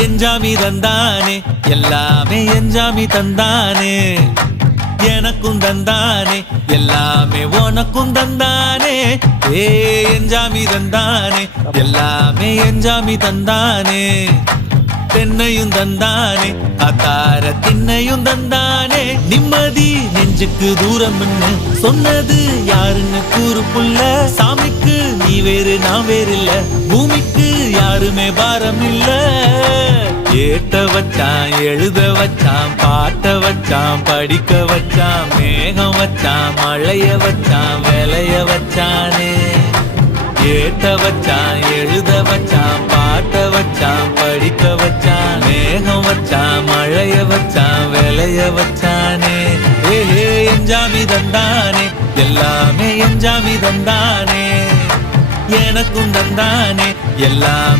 எஞ்சாமி தந்தானே எல்லாமே எஞ்சாமி தந்தானே எனக்கும் தந்தானே எல்லாமே உனக்கும் தந்தானே ஏ எஞ்சாமி தந்தானே எல்லாமே எஞ்சாமி தந்தானே தென்னையும் தந்தானே அத்தார திண்ணையும் தந்தானே நிம்மதி நெஞ்சுக்கு தூரம் சொன்னது யாருன்னு கூறு புள்ள சாமிக்கு நீ வேறு நான் வேறு இல்ல பூமிக்கு யாருமே பாரம் இல்ல ஏத்த வச்சான் எழுத வச்சான் பாட்ட வச்சான் படிக்க வச்சான் மேகம் வச்சான் மழைய வச்சான் விளைய வச்சானே ஏத்த வச்சான் எழுத வச்சான் பாட்ட வச்சான் படிக்க வச்சான் மேகம் வச்சான் மழைய வச்சான் விளைய வச்சானே ஏ எஞ்சாமி தந்தானே எல்லாமே எஞ்சாமி தந்தானே எனக்கும் தந்தானே எல்லாம்